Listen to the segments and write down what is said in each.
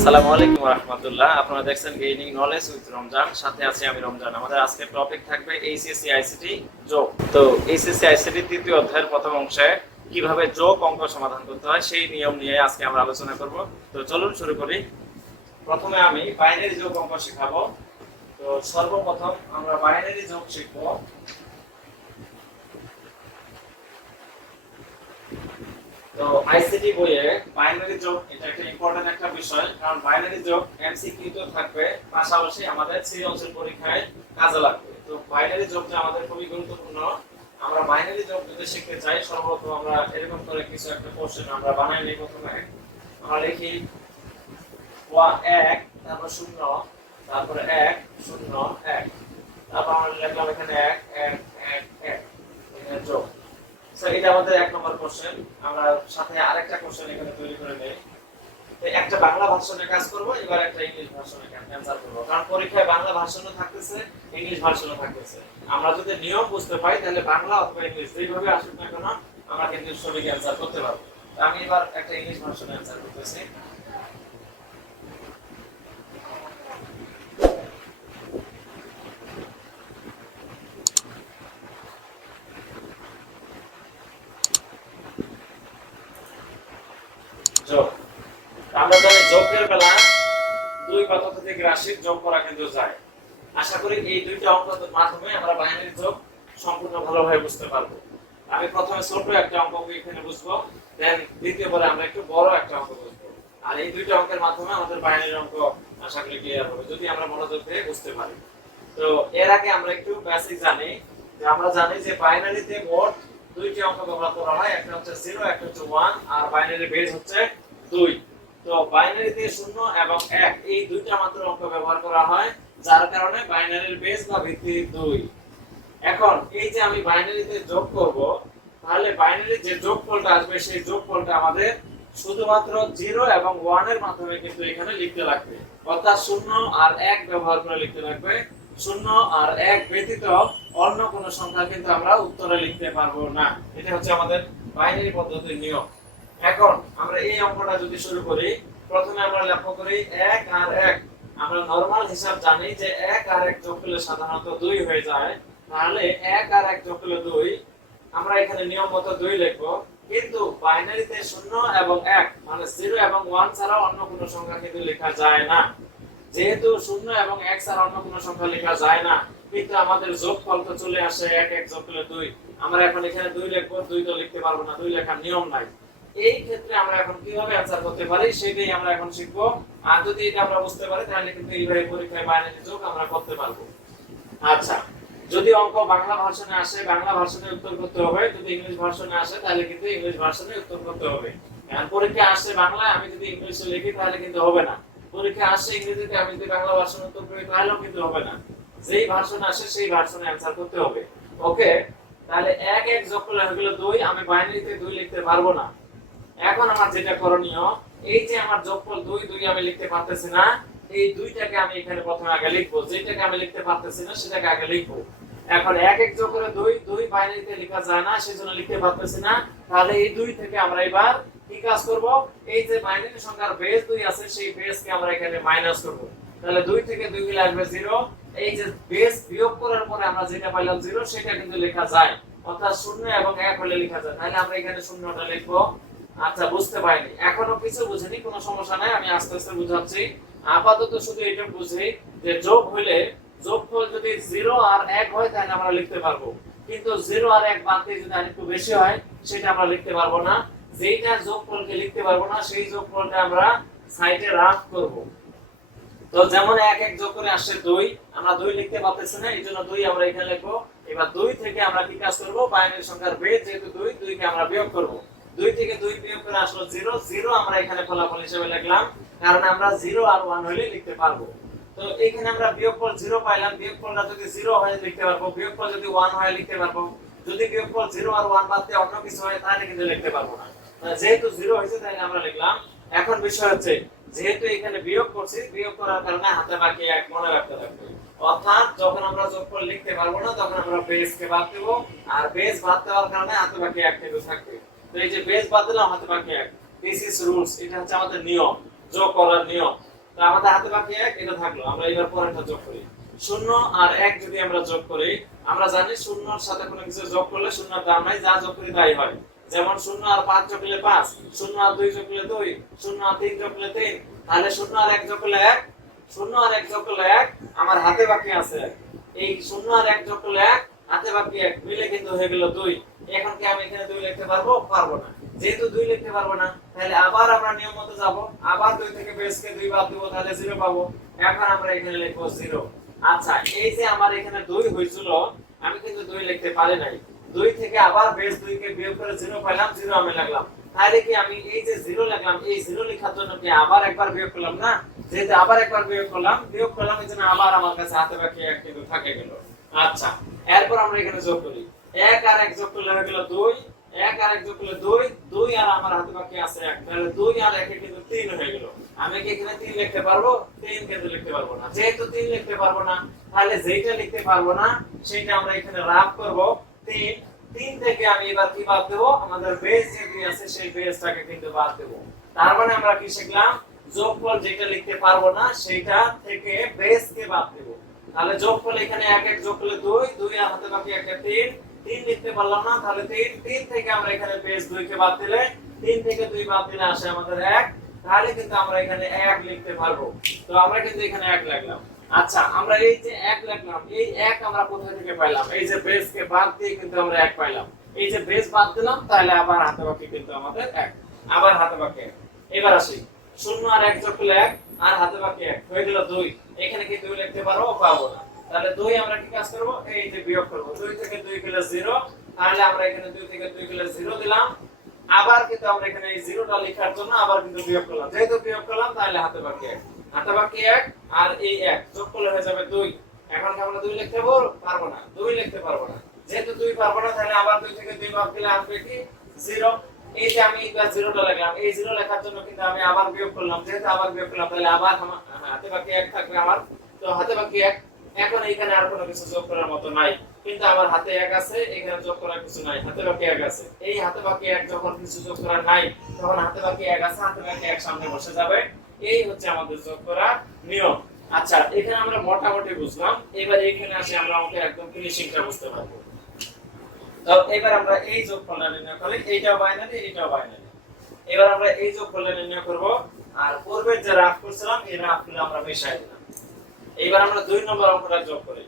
আসসালামু আলাইকুম ওয়া রাহমাতুল্লাহ। আপনারা দেখছেন গেইনিং নলেজ উইথ রমজান, সাথে আছি আমি রমজান। আমাদের আজকের টপিক থাকবে এইচএসসি আইসিটি যোগ। তো এইচএসসি আইসিটি তৃতীয় অধ্যায়ের প্রথম অংশে কিভাবে যোগ অঙ্ক সমাধান করতে হয় সেই নিয়ম নিয়ে আজকে আমরা আলোচনা করব। তো চলুন শুরু করি। প্রথমে আমি বাইনারি যোগ অঙ্ক শেখাবো। তো সর্বপ্রথম আমরা বাইনারি যোগ শিখব। তো আইসিটি বইয়ে বাইনারি যোগ এটা একটা ইম্পর্টেন্ট একটা বিষয়, কারণ বাইনারি যোগ এমসিকিউ তো থাকবে, পাশাপাশি আমাদের সৃজনশীল পরীক্ষায় কাজে লাগবে। তো বাইনারি যোগটা আমাদের খুবই গুরুত্বপূর্ণ। আমরা বাইনারি যোগ যদি শিখতে চাই, সর্বপ্রথম আমরা এরকম করে কিছু একটা কোশ্চেন আমরা বানাই নিই। প্রথমে আমরা লিখি 1 তারপর 0 তারপর 1 0 1, তারপর আমরা লিখলাম এখানে 1 1 1 1 এখানে যোগ। এটা আমাদের এক নম্বর কোশ্চেন। আমরা সাথে আরেকটা কোশ্চেন এখানে তৈরি করে নেই। তো একটা বাংলা ভার্সনে কাজ করব, এবার একটা ইংলিশ ভার্সনে অ্যানসার করব, কারণ পরীক্ষায় বাংলা ভার্সনও থাকতেছে, ইংলিশ ভার্সনও থাকতেছে। আমরা যদি নিয়ম বুঝতে পাই তাহলে বাংলা অথবা ইংলিশ যেভাবে আসুক না কেন আমরা কিন্তু সঠিক অ্যানসার করতে পারবো। তো আমি এবার একটা ইংলিশ ভার্সনে অ্যানসার করতেছি। যোগ। আমরা জানি যোগের বেলা দুই বা ততোধিক রাশির যোগ করা কিন্তু যায়। আশা করি এই দুইটা অঙ্কের মাধ্যমে আমরা বাইনারি যোগ সম্পূর্ণ ভালোভাবে বুঝতে পারবো। আমি প্রথমে ছোট একটা অঙ্ক এখানে বুঝবো, দেন দ্বিতীয়বারে আমরা একটু বড় একটা অঙ্ক বুঝবো। আর এই দুইটা অঙ্কের মাধ্যমে আমাদের বাইনারি অঙ্ক আশা করি ক্লিয়ার হবে, যদি আমরা মনোযোগ দিয়ে বুঝতে পারি। তো এর আগে আমরা একটু বেসিক জানি যে আমরা জানি যে বাইনারিতে মোট দুইটি অঙ্ক ব্যবহার করা হয়, একটা হচ্ছে 0 একটা হচ্ছে 1, আর বাইনারি বেস হচ্ছে 2। তো বাইনারিতে 0 এবং 1 এই দুইটা মাত্র অঙ্ক ব্যবহার করা হয়, যার কারণে বাইনারির বেস বা ভিত্তি 2। এখন এই যে আমি বাইনারিতে যোগ করব, তাহলে বাইনারির যে যোগফলটা আসবে সেই যোগফলটা আমাদের শুধুমাত্র 0 এবং 1 এর মাধ্যমে কিন্তু এখানে লিখতে লাগবে, অর্থাৎ 0 আর 1 ব্যবহার করে লিখতে লাগবে। 0 আর 1 ব্যতীত অন্য কোনো সংখ্যা কিন্তু আমরা উত্তরে লিখতে পারবো না। এটা হচ্ছে আমাদের বাইনারি পদ্ধতির নিয়ম। এখন আমরা এই অঙ্কটা যদি শুরু করি, প্রথমে আমরা লক্ষ্য করি 1 আর 1। আমরা নরমাল হিসাব জানি যে 1 আর 1 যোগ করলে সাধারণত 2 হয়ে যায়, তাহলে 1 আর 1 যোগ করলে 2। আমরা এখানে নিয়ম মতো 2 লিখব, কিন্তু বাইনারিতে 0 এবং 1 মানে 0 এবং 1 ছাড়া অন্য কোনো সংখ্যা কিন্তু লেখা যায় না। যেহেতু 0 এবং 1 ছাড়া অন্য কোনো সংখ্যা লেখা যায় না, কিন্তু আমাদের যোগফল তো চলে আসে 1 1 যোগ করলে 2। আমরা এখন এখানে 2 লিখব, 2 তো লিখতে পারবো না, 2 লেখার নিয়ম নাই। এই ক্ষেত্রে আমরা এখন কিভাবে অ্যানসার করতে পারি সেটাই আমরা এখন শিখব। আর যদি এটা আমরা বুঝতে পারি তাহলে কিন্তু এইভাবে পরীক্ষায় বাইনারি যোগ আমরা করতে পারবো। আচ্ছা, যদি অঙ্ক বাংলা ভার্সনে আসে বাংলা ভার্সনে উত্তর করতে হবে, যদি ইংলিশ ভার্সনে আসে তাহলে কিন্তু ইংলিশ ভার্সনে উত্তর করতে হবে। আর পরীক্ষা আসে বাংলায়, আমি যদি ইংলিশে লিখি তাহলে কিন্তু হবে না। পরীক্ষা আসে ইংরেজিতে, আমি যদি বাংলা ভার্সনে উত্তর করি তাহলেও কিন্তু হবে না। যেই ভার্সন আসে সেই ভার্সনে অ্যানসার করতে হবে। ওকে, তাহলে 1 1 যোগ করলে হয়ে গেল 2। আমি বাইনারিতে 2 লিখতে পারবো না। এখন আমার যেটা করণীয়, এই যে আমার যোগফল 2 2 আমি লিখতে পারতেছি না, এই 2টাকে আমি এখানে প্রথমে আগে লিখবো। যেটাকে আমি লিখতে পারতেছি না সেটাকে আগে লিখবো। এখন 1 1 যোগ করে 2 2 বাইনারিতে লেখা যায় না, সেজন্য লিখতে পারতেছি না। তাহলে এই 2 থেকে আমরা এবার কি কাজ করব, এই যে বাইনারি সংখ্যার বেস 2 আছে সেই বেসকে আমরা এখানে মাইনাস করব। তাহলে 2 থেকে 2 গেলে আসবে 0। এই যে বেস বিয়োগ করার পরে আমরা যেটা পাইলাম 0 সেটা কিন্তু লেখা যায়, অর্থাৎ 0 এবং 1 হলে লেখা যায়। তাহলে আমরা এখানে 0টা লিখবো। আচ্ছা, বুঝতে পারিনি, এখনো কিছু বুঝিনি, কোনো সমস্যা নাই, আমি আস্তে আস্তে বুঝাচ্ছি। আপাতত শুধু এটা বুঝি যে যোগ হইলে যোগফল যদি 0 আর 1 হয় তাহলে আমরা লিখতে পারবো, কিন্তু 0 আর 1 বাদ দিয়ে যদি আরেকটু বেশি হয় সেটা আমরা লিখতে পারবো না। যেইটা যোগফলকে লিখতে পারবো না সেই যোগফলটা আমরা সাইডে রাফ করব। তো যেমন 1 1 যোগ করে আসছে 2, আমরা 2 লিখতে পারতেছি না, এইজন্য 2 আমরা এখানে লিখবো। এবার 2 থেকে আমরা কি কাজ করব, বাইনারি সংখ্যার বেস যেহেতু 2, 2 কে আমরা বিয়োগ করব। 2 থেকে 2 বিয়োগ করে আসলো 0 0, আমরা এখানে ফলাফল হিসেবে লিখলাম, কারণ আমরা 0 আর 1 হলে লিখতে পারবো। তো এখানে আমরা বিয়োগফল 0 পাইলাম, বিয়োগফলটা যদি 0 হয় লিখতে পারবো, বিয়োগফল যদি 1 হয় লিখতে পারবো। যদি বিয়োগফল 0 আর 1 বাদ দিয়ে অন্য কিছু হয় তাহলে কিন্তু লিখতে পারবো না। যেহেতু 0 হয়েছে তাই আমরা লিখলাম। এখন বিষয় হচ্ছে, যেহেতু এখানে বিয়োগ করছি, বিয়োগ করার কারণে হাতে বাকি 1 মনে রাখতে লাগবে। অর্থাৎ যখন আমরা যোগফল লিখতে পারবো না তখন আমরা বেসকে বাদ দেব, আর বেস বাদ দেওয়ার কারণে হাতে বাকি 1 কিন্তু থাকবে। তো এই যে বেস বাদ দিলাম, হাতে বাকি 1, দিস ইজ রুলস, এটা হচ্ছে আমাদের নিয়ম, যোগ করার নিয়ম। তো আমাদের হাতে বাকি 1 এটা থাকলো। আমরা এবার পরেরটা যোগ করি। 0 আর 1 যদি আমরা যোগ করি, আমরা জানি 0 এর সাথে কোনো কিছু যোগ করলে 0 এর দাম নাই, যা যোগ করি তাই হয়। যেমন 0 আর 5 যোগ করলে 5, 0 আর 2 যোগ করলে 2, 0 আর 3 যোগ করলে 3, তাহলে 0 আর 1 যোগ করলে 1, 0 আর 1 যোগ করলে 1, আমার হাতে বাকি আছে 1। এই 0 আর 1 যোগ করলে 1, হাতে বাকি 1 মিলে কিন্তু হয়ে গেল 2। এখন কি আমি এখানে 2 লিখতে পারবো? পারবো না। যেহেতু 2 লিখতে পারবো না, তাহলে আবার আমরা নিয়ম মতো যাব, আবার 2 থেকে বেসকে 2 বাদ দেব, তাহলে 0 পাবো। এখন আমরা এখানে লিখবো 0। আচ্ছা, এই যে আমার এখানে 2 হয়েছিল, আমি কিন্তু 2 লিখতে পারি নাই। 2 থেকে আবার বেস 2 কে বিয়োগ করে 0 পেলাম, 0 আমি লিখলাম। তাহলে কি আমি এই যে 0 লিখলাম, এই 0 লেখার জন্য কি আবার একবার বিয়োগ করলাম না? যেহেতু আবার একবার বিয়োগ করলাম এজন্য আবার আমার কাছে হাতে বাকি 1 কিন্তু থাকে গেল। আচ্ছা, এরপর আমরা এখানে যোগ করি। 1 আর 1 যোগ করলে হয়ে গেল 2, 1 আর 1 যোগ করলে 2, 2 আর আমার হাতে বাকি আছে 1, তাহলে 2 আর 1 কিন্তু 3 হয়ে গেল। আমি কি এখানে 3 লিখতে পারবো? 3 কিন্তু লিখতে পারবো না। যেহেতু 3 লিখতে পারবো না, তাহলে যেটা লিখতে পারবো না সেটা আমরা এখানে রাফ করব 3। 3 থেকে আমি এবার কি বাদ দেব? আমাদের বেস যে আছে সেই বেসটাকে কিন্তু বাদ দেব। তার মানে আমরা কি শিখলাম? যোগফল যেটা লিখতে পারবো না সেটা থেকে বেসকে বাদ দেব। তাহলে যোগফল এখানে 1 1 যোগ করলে 2, 2 আর হাতে বাকি 1 3, 3 লিখতে পারলাম না, তাহলে 3 থেকে আমরা এখানে বেস 2 কে বাদ দিলে, 3 থেকে 2 বাদ দিলে আসে আমাদের 1, তাহলে কিন্তু আমরা এখানে 1 লিখতে পারবো। তো আমরা কিন্তু এখানে 1 লিখলাম। আচ্ছা, আমরা এই যে 1 লিখলাম, এই 1 আমরা কোথা থেকে পাইলাম? এই যে বেস কে বাদ দিয়ে কিন্তু আমরা 1 পাইলাম। এই যে বেস বাদ দিলাম, তাহলে আবার হাতে বাকি কিন্তু আমাদের 1, আবার হাতে বাকি 1। এবার আসি, 0 আর 1 যোগ করলে 1 আর হাতে বাকি 1 হয়ে গেল 2। এখানে কি 2 লিখতে পারবো? পারবো না। তাহলে 2 আমরা কি কাজ করব? এই যে বিয়োগ করব। 2 থেকে 2 গেলে 0, তাহলে আমরা এখানে 2 থেকে 2 গেলে 0 দিলাম। আবার কিন্তু আমরা এখানে এই 0টা লেখার জন্য আবার কিন্তু বিয়োগ করলাম। যেহেতু বিয়োগ করলাম, তাহলে হাতে বাকি 1, হাতে বাকি 1 আর এই 1 যোগ করলে হয়ে যাবে 2। এখন কি আমরা 2 লিখতে পারবো না? 2 লিখতে পারবো না। যেহেতু 2 পারবো না, তাহলে আবার 2 থেকে 2 বাদ দিলে আসবে কি? 0। এই যে আমি এইবার 0টা লিখলাম, এই 0 লেখার জন্য কিন্তু আমি আবার বিয়োগ করলাম। যেহেতু আবার বিয়োগ করলাম, তাহলে আবার হাতে বাকি 1 থাকবে আমার। তো হাতে বাকি 1। এখন এখানে আর কোনো কিছু যোগ করার মতো নাই, কিন্তু আমার হাতে 1 আছে, এখানে যোগ করার কিছু নাই, হাতে বাকি 1 আছে। এই হাতে বাকি 1 যখন কিছু যোগ করার নাই, তখন হাতে বাকি 1 আছে, হাতে বাকি 1 সামনে বসে যাবে। এই হচ্ছে আমাদের যোগ করার নিয়ম। আচ্ছা, এখানে আমরা মোটামুটি বুঝলাম। এবার এখানে আসি আমরা আমাদের একদম ফিনিশিংটা বুঝতে পারবো। তো এবার আমরা এই যোগফলটা নির্ণয় করি। এইটাও বাইনারি, এইটাও বাইনারি। এবার আমরা এই যোগফলটা নির্ণয় করব। আর পূর্বের যে রাফ করছিলাম, এই রাফগুলো আমরা মিশাই দিলাম। এবার আমরা 2 নম্বর অঙ্কটা যোগ করি।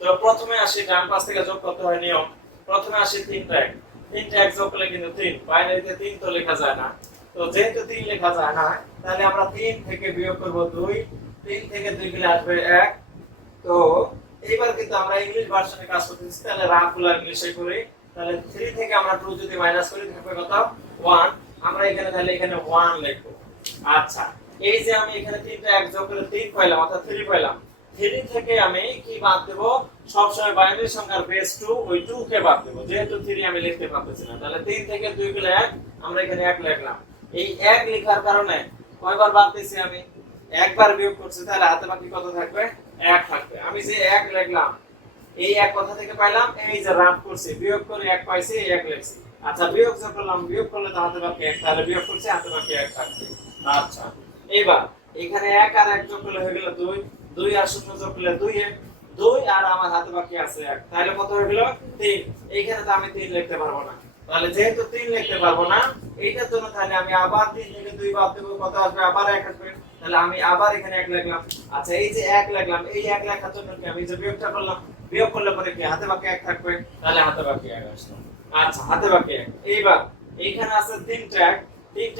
তো প্রথমে আসি, ডান পাশ থেকে যোগ করতে হয় নিয়ম। প্রথমে আসি 3টা 1 যোগ করলে কিন্তু 3, বাইনারিতে 3 তো লেখা যায় না। তো যেহেতু 3 লেখা যায় না, তাহলে আমরা 3 থেকে বিয়োগ করব 2, 3 থেকে 2 গেলে আসবে 1। তো এইবার কিন্তু আমরা ইংলিশ ভার্সনে কাজ করতেছি, তাহলে রাফগুলো ইংলিশে করি। তাহলে 3 থেকে আমরা 2 যদি মাইনাস করি থাকবে কত? 1। আমরা এখানে তাহলে এখানে 1 লিখব। আচ্ছা, এই যে আমি এখানে 3টা 1 যোগ করে 3 পাইলাম, অর্থাৎ 3 পাইলাম। 3 থেকে আমি কি বাদ দেব? সব সময় বাইনারি সংখ্যার বেস 2, ওই 2 কে বাদ দেব। যেহেতু 3 আমি লিখতে পারতেছি না, তাহলে 3 থেকে 2 গেলে 1, আমরা এখানে 1 লিখলাম। এই 1 লেখার কারণে কয়বার বাদ দিছি আমি? একবার বিয়োগ করছি, তাহলে হাতে বাকি কত থাকবে? 1 থাকবে। আমি যে 1 লিখলাম, এই 1 কথা থেকে পাইলাম, এই যে রাফ করছি, বিয়োগ করে 1 পাইছি, 1 লিখছি। আচ্ছা, বিয়োগ যোগ করলাম, বিয়োগ করলে তো হাতে বাকি 1, তাহলে বিয়োগ করছি, হাতে বাকি 1 থাকবে। আচ্ছা, এবার এখানে 1 আর 1 যোগ করলে হয়ে গেল 2, 2 আর 0 যোগ করলে 2 2 আর আমার হাতে বাকি আছে 1, তাহলে কত হয়ে গেল? 3। এইখানে তো আমি 3 লিখতে পারবো না। তাহলে যেহেতু 3 লিখতে পারবো না, এইটার জন্য তাহলে আমি আবার 3 থেকে 2 বাদ দেব, কত আসবে? আবার 1 আসবে। তাহলে আমি আবার এখানে 1 লিখলাম। আচ্ছা, এই যে 1 লিখলাম, এই 1 লেখার জন্য কি আমি যে বিয়োগটা করলাম, বিয়োগ করলে পরে কি হাতে বাকি 1 থাকবে, তাহলে হাতে বাকি 1 আসলো। আচ্ছা, হাতে বাকি 1। এইবার এইখানে আছে 3টা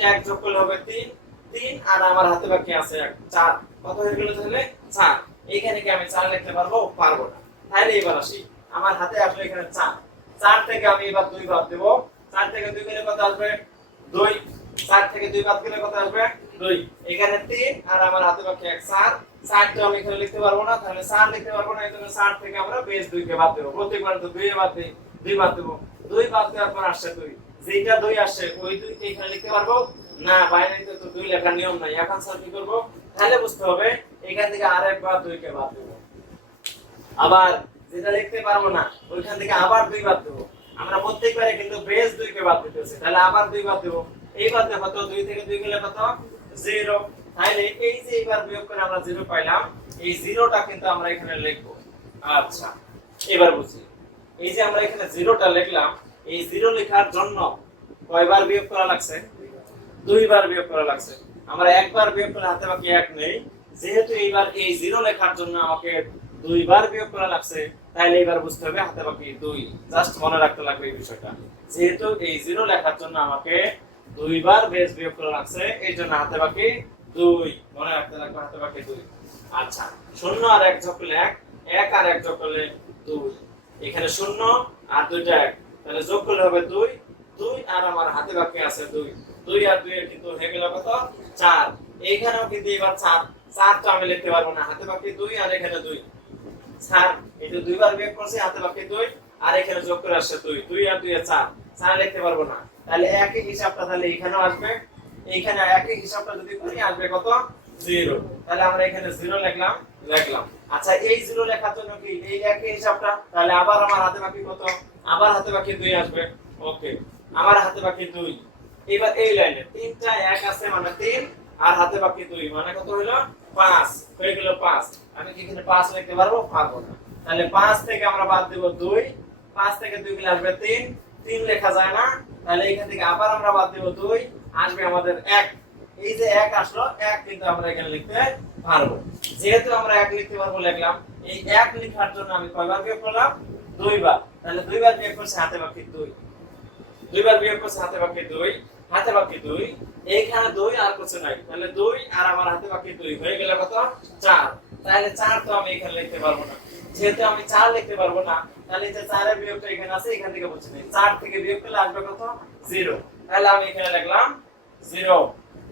1 যোগ করলে হবে 3, 3 আর আমার হাতে বাকি আছে 1, 4। কত হয়ে গেল তাহলে? 4। এইখানে কি আমি 4 লিখতে পারবো? পারবো না। তাহলে এবার আসি, আমার হাতে আসলে এখানে 4, 4 থেকে আমি এবার 2 বাদ দেব। 4 থেকে 2 গেলে কত আসবে? 2। 4 থেকে 2 বাদ গেলে কত আসবে? 2। এখানে 3 আর আমার হাতে বাকি 1, 4। 4 তো আমি এখানে লিখতে পারবো না, তাহলে 4 লিখতে পারবো না, এজন্য 4 থেকে আমরা বেস 2 কে বাদ দেব। প্রত্যেকবার তো 2 এ বাদ দেই, 2 বাদ দেব। 2 বাদ দেওয়ার পর আসছে 2। যেটা 2 আসছে, ওই 2 কে এখানে লিখতে পারবো না। বাইনারিতে তো 2 লেখার নিয়ম নাই। এখন স্যার কি করব? তাহলে বুঝতে হবে, এখান থেকে আরেকবার 2 কে বাদ দেব। আবার যেটা লিখতে পারবো না, ওইখান থেকে আবার 2 বাদ দেব। আমরা প্রত্যেকবারে কিন্তু বেস 2 কে বাদ দিতেছি, তাহলে আবার 2 বাদ দেব। এইবার দেখো তো, 2 থেকে 2 গেলে কত? 0। তাহলে এই যে এবার বিয়োগ করে আমরা 0 পাইলাম, এই 0টা কিন্তু আমরা এখানে লিখব। আচ্ছা এবার বুঝি, এই যে আমরা এখানে 0টা লিখলাম, এই 0 লেখার জন্য কয়বার বিয়োগ করা লাগছে? 2 বার বিয়োগ করা লাগছে। আমরা একবার বিয়োগ করলে হাতে বাকি 1 নেই, যেহেতু এইবার এই 0 লেখার জন্য আমাকে 2 বার বিয়োগ করা লাগছে, তাহলে এবার বুঝতে হবে হাতে বাকি 2। জাস্ট মনে রাখতে লাগবে এই বিষয়টা, যেহেতু এই 0 লেখার জন্য আমাকে 2 বার বেস বিয়োগ করা লাগছে, এই জন্য হাতে বাকি 2 মনে রাখতে লাগবে, হাতে বাকি 2। আচ্ছা 0 আর 1 যোগ করলে 1, 1 আর 1 যোগ করলে 2, এখানে 0 আর 2টা 1, তাহলে যোগ করলে হবে 2, 2 আর আমার হাতে বাকি আছে 2, 2 আর 2 এর কিন্তু হয়ে গেল কত? 4। এইখানেও কিন্তু এবার 4, 4 তো আমি লিখতে পারবো না, হাতে বাকি 2 আর এখানে 2, 4 এই যে 2 বার বিয়োগ করছি, হাতে বাকি 2 আর এখানে যোগ করে আসছে 2, 2 আর 2 এ 4, 4 লিখতে পারবো না, তাহলে একই হিসাবটা তাহলে এখানেও আসবে, এইখানে একই হিসাবটা যদি করি আসবে কত? 0। তাহলে আমরা এখানে 0 লিখলাম। আচ্ছা এই 0 লেখার জন্য কি এই একই হিসাবটা, তাহলে আবার আমার হাতে বাকি কত? আবার হাতে বাকি 2 আসবে। ওকে, আমার হাতে বাকি 2। এবার এই লাইনে 3টা 1 আছে মানে 3 আর হাতে বাকি 2 মানে কত হলো? 5 হয়ে গেল 5। আমি কি এখানে 5 লিখতে পারবো? পারবো না। তাহলে 5 থেকে আমরা বাদ দেব 2, 5 থেকে 2 গেলে আসবে 3, 3 লেখা যায় না, তাহলে এখান থেকে আবার আমরা বাদ দেব 2, আসবে আমাদের 1। এই যে 1 আসলো, 1 কিন্তু আমরা এখানে লিখতে পারবো, যেহেতু আমরা 1 লিখতে পারবো লিখলাম। এই 1 লেখার জন্য আমি কয়বার বিয়োগ করলাম? 2 বার। তাহলে 2 বার বিয়োগ করছি, হাতে বাকি 2, 2 বার বিয়োগ করছি, হাতে বাকি 2, হাতে বাকি 2, এইখানে 2 আর কিছু নাই, তাহলে 2 আর আমার হাতে বাকি 2 হয়ে গেল কত? 4। তাহলে 4 তো আমি এখানে লিখতে পারবো না, যেহেতু আমি 4 লিখতে পারবো না, তাহলে যে 4 এর বিয়োগটা এখানে আছে, এখান থেকে বুঝে নিই 4 থেকে বিয়োগ করলে আসবে কত? 0। তাহলে আমি এখানে লিখলাম 0,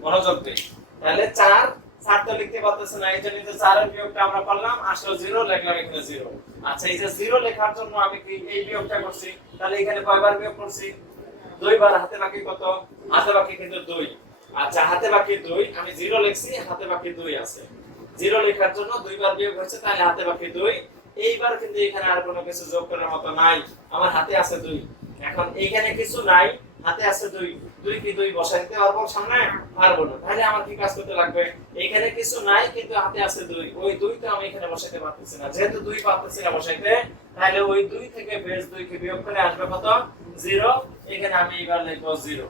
মনোযোগ দিই। তাহলে 4 তো লিখতে পারতেছ না, এই জন্য যে 4 এর বিয়োগটা আমরা করলাম, আসলে 0 লিখলাম এখানে 0। আচ্ছা এই যে 0 লেখার জন্য আমি কি এই বিয়োগটা করছি, তাহলে এখানে কয়বার বিয়োগ করছি? 2 বার। হাতে বাকি কত? হাতে বাকি কিন্তু 2। আচ্ছা হাতে বাকি 2, আমি 0 লিখছি, হাতে বাকি 2 আছে। 0 লেখার জন্য 2 বার বিয়োগ হচ্ছে, তাহলে হাতে বাকি 2। এইবার কিন্তু এখানে আর কোনো কিছু যোগ করার মতো নাই, আমার হাতে আছে 2। এখন এখানে কিছু নাই, হাতে আছে 2, 2 কি 2 বসাই দিতে পারবো সামনে? পারবো না। তাহলে আমার কি কাজ করতে লাগবে? এখানে কিছু নাই কিন্তু হাতে আছে 2, ওই 2 তো আমি এখানে বসাইতে পারতেছি না, যেহেতু 2 পারতেছি না বসাইতে, তাহলে ওই 2 থেকে বেস 2 কে বিয়োগ করে আসবে কত? 0। এখানে আমি এবার লিখব 0।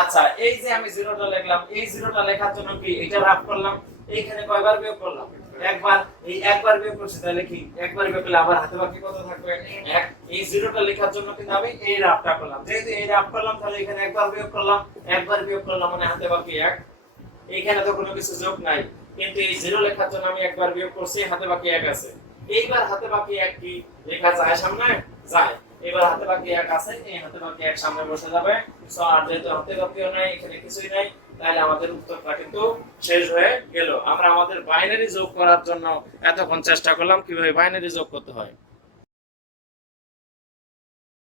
আচ্ছা এই যে আমি 0টা লিখলাম, এই 0টা লেখার জন্য কি এটা রাফ করলাম, এইখানে কয়বার বিয়োগ করলাম? একবার। এই একবার বিয়োগ করছি, তাহলে কি একবার বিয়োগ করলে আবার হাতে বাকি কত থাকবে? 1। এই 0টা লেখার জন্য কিন্তু আমি এই রাফটা করলাম, যেহেতু এই রাফ করলাম, তাহলে এখানে একবার বিয়োগ করলাম, একবার বিয়োগ করলাম মানে হাতে বাকি 1। এখানে তো কোনো কিছু যোগ নাই, কিন্তু এই 0 লেখার জন্য আমি একবার বিয়োগ করছি, হাতে বাকি 1 আছে। এইবার হাতে বাকি 1 কি লেখা যায় সামনে? যায়। এবার হাতে বাকি 1 আছে, এই হাতে বাকি 1 সামনে বসে যাবে। সো আর যেহেতু হাতে বাকিও নাই, এখানে কিছুই নাই, তাহলে আমাদের উত্তরটা কিন্তু শেষ হয়ে গেল। আমরা আমাদের বাইনারি যোগ করার জন্য এতক্ষণ চেষ্টা করলাম কিভাবে বাইনারি যোগ করতে হয়।